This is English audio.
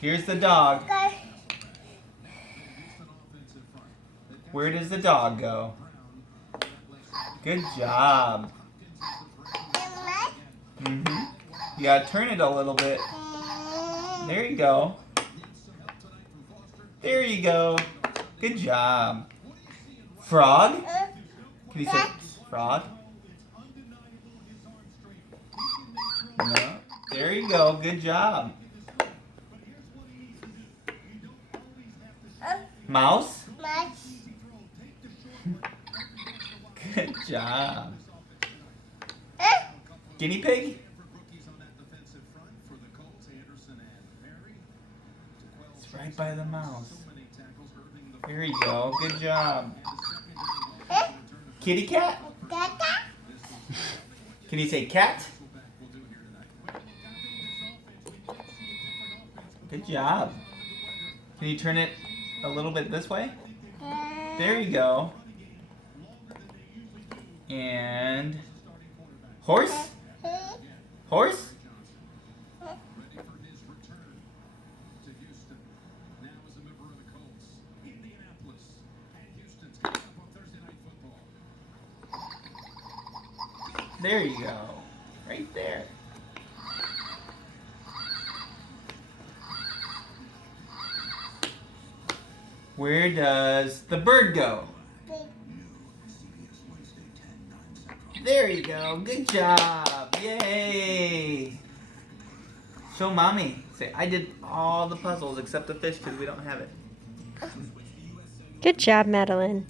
Here's the dog. Where does the dog go? Good job. You gotta turn it a little bit. There you go. There you go. Good job. Frog? Can you say frog? No. There you go. Good job. Mouse? Good job. Guinea pig? It's right by the mouse. There you go. Good job. Kitty cat? Can you say cat? Good job. Can you turn it a little bit this way? There you go. And horse? Horse? There you go. Right there. Where does the bird go? There you go. Good job. Yay. Show mommy. Say, I did all the puzzles except the fish because we don't have it. Good job, Madeline.